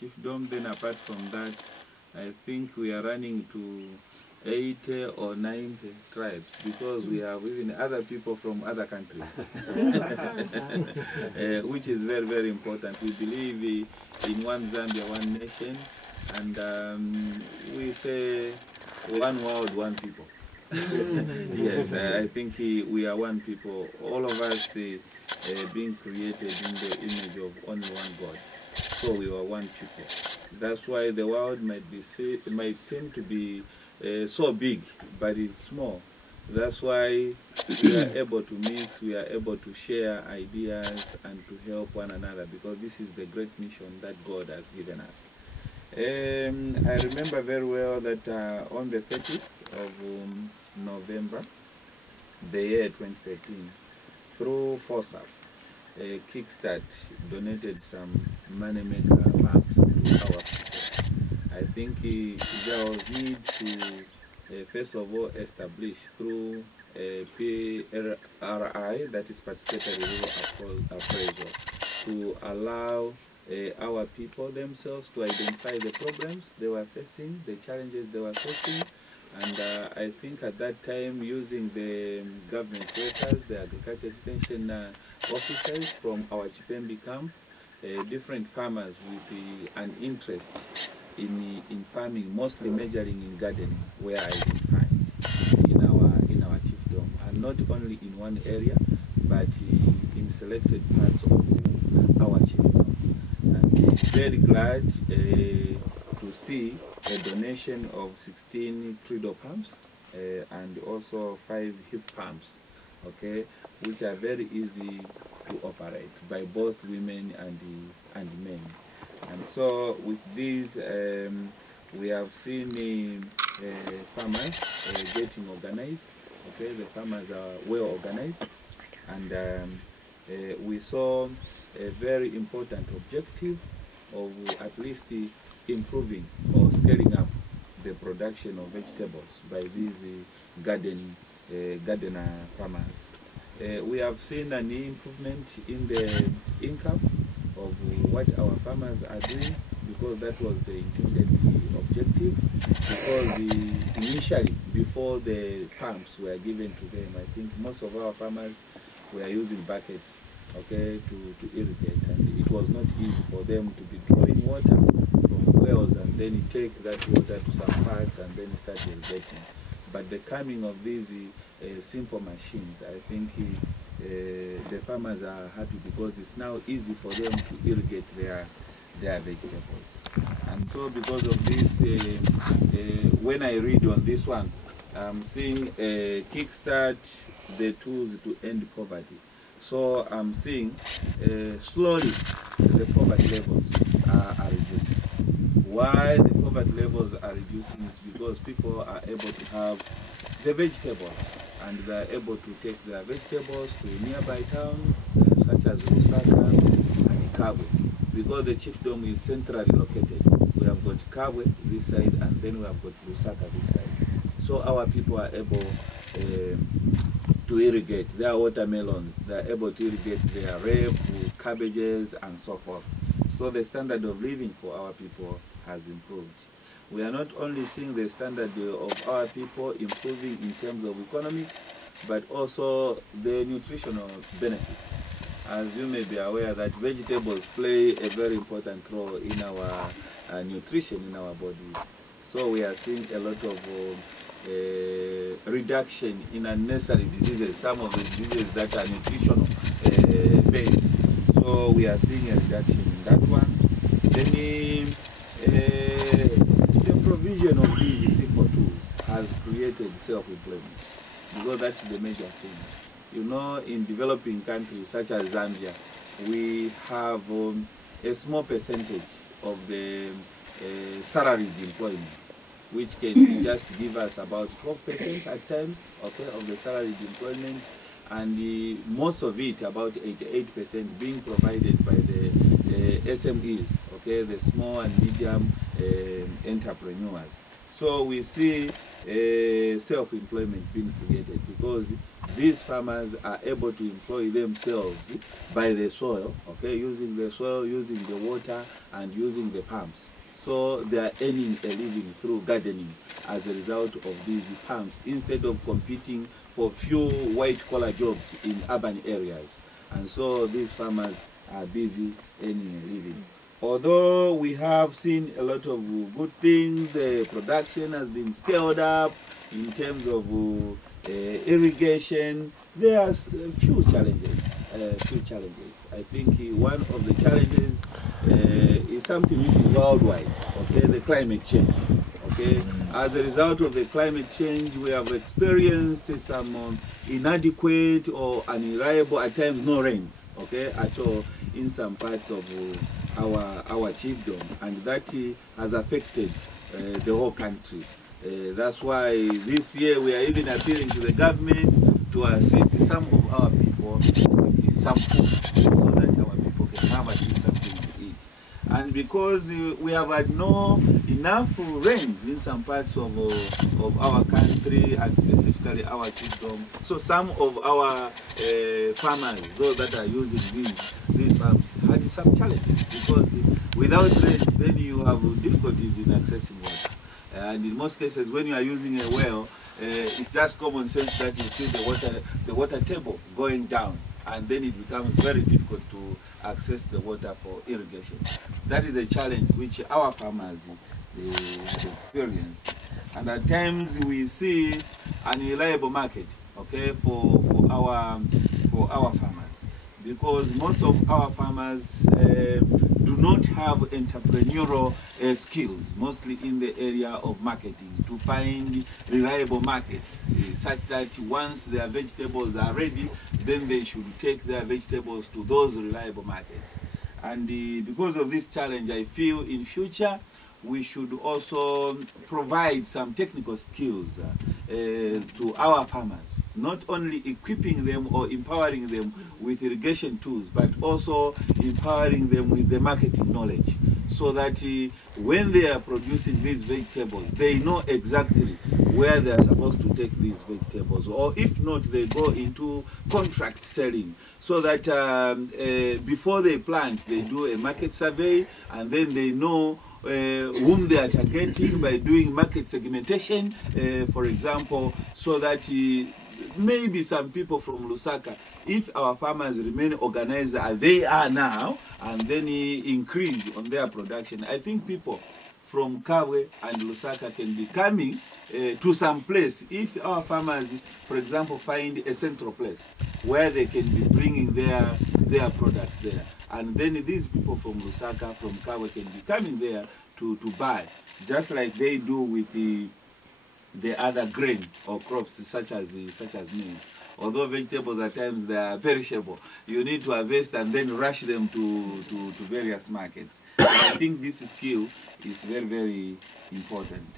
chiefdom. Then apart from that, I think we are running to 80 or 90 tribes, because we have even other people from other countries, which is very, very important. We believe in one Zambia, one nation, and we say one world, one people. Yes, I think we are one people, all of us being created in the image of only one God. So we are one people. That's why the world might seem to be so big, but it's small. That's why we are able to mix, we are able to share ideas and to help one another, because this is the great mission that God has given us. I remember very well that on the 30th of November, the year 2013, through FOSAP, Kickstart donated some money maker pumps to our people. I think there was need to, first of all, establish through PRI, that is Participatory Rural Appraisal, to allow our people themselves to identify the problems they were facing, the challenges they were facing, and I think at that time, using the government workers, the agriculture extension officers from our Chipembe camp, different farmers with an interest in farming, mostly majoring in gardening, were identified in our chiefdom, and not only in one area, but in selected parts of our chiefdom. And very glad to see a donation of 16 Trido pumps and also 5 hip pumps, okay, which are very easy to operate by both women and men. And so with these, we have seen farmers getting organized. Okay, the farmers are well organized, and we saw a very important objective of at least improving or scaling up the production of vegetables by these gardener farmers. We have seen an improvement in the income of what our farmers are doing, because that was the intended objective. Because initially, before the pumps were given to them, I think most of our farmers were using buckets, okay, to irrigate, and it was not easy for them to be drawing water from wells and then take that water to some parts and then start irrigating. But the coming of these simple machines, I think the farmers are happy, because it's now easy for them to irrigate their vegetables. And so because of this, when I read on this one, I'm seeing Kickstart the tools to end poverty. So I'm seeing slowly the poverty levels are reducing. Why the poverty levels are reducing is because people are able to have the vegetables, and they're able to take their vegetables to nearby towns such as Lusaka and Kabwe. Because the chiefdom is centrally located, we have got Kabwe this side, and then we have got Lusaka this side. So our people are able to irrigate their watermelons, they're able to irrigate their rape, cabbages, and so forth. So the standard of living for our people has improved. We are not only seeing the standard of our people improving in terms of economics, but also the nutritional benefits. As you may be aware that vegetables play a very important role in our nutrition in our bodies. So we are seeing a lot of reduction in unnecessary diseases, some of the diseases that are nutritional based. So we are seeing a reduction in that one. Then the provision of these simple tools has created self-employment, because that's the major thing. You know, in developing countries such as Zambia, we have a small percentage of the salaried employment, which can just give us about 12% at times, okay, of the salaried employment, and most of it, about 88%, being provided by the SMEs, okay, the small and medium entrepreneurs. So we see self-employment being created, because these farmers are able to employ themselves by the soil, okay, using the soil, using the water, and using the pumps. So they are earning a living through gardening as a result of these pumps, instead of competing for few white-collar jobs in urban areas. And so these farmers are busy earning a living. Although we have seen a lot of good things, production has been scaled up in terms of irrigation, there are few challenges. I think one of the challenges is something which is worldwide, okay, the climate change. Okay, as a result of the climate change, we have experienced some inadequate or unreliable, at times no rains, okay, at all in some parts of our chiefdom, and that has affected the whole country. That's why this year we are even appealing to the government to assist some of our people with some food, so that our people can have at least something to eat. And because we have had enough rains in some parts of our country, and specifically our chiefdom, so some of our farmers, those that are using these farms, had some challenges, because without rain, then you have difficulties in accessing water. And in most cases, when you are using a well, it's just common sense that you see the water table going down, and then it becomes very difficult to access the water for irrigation. That is a challenge which our farmers have experienced. And at times we see an unreliable market, okay, for our farmers, because most of our farmers do not have entrepreneurial skills, mostly in the area of marketing, to find reliable markets, such that once their vegetables are ready, then they should take their vegetables to those reliable markets. And because of this challenge, I feel in future we should also provide some technical skills to our farmers, not only equipping them or empowering them with irrigation tools, but also empowering them with the marketing knowledge, so that when they are producing these vegetables, they know exactly where they are supposed to take these vegetables, or if not, they go into contract selling, so that before they plant, they do a market survey, and then they know whom they are targeting by doing market segmentation, for example, so that maybe some people from Lusaka, if our farmers remain organized as they are now, and then increase on their production, I think people from Kabwe and Lusaka can be coming to some place, if our farmers, for example, find a central place where they can be bringing their products there. And then these people from Lusaka, from Kabwe, can be coming there to buy, just like they do with the other grain or crops such as maize. Although vegetables at times they are perishable, you need to harvest and then rush them to various markets. And I think this skill is very, very important.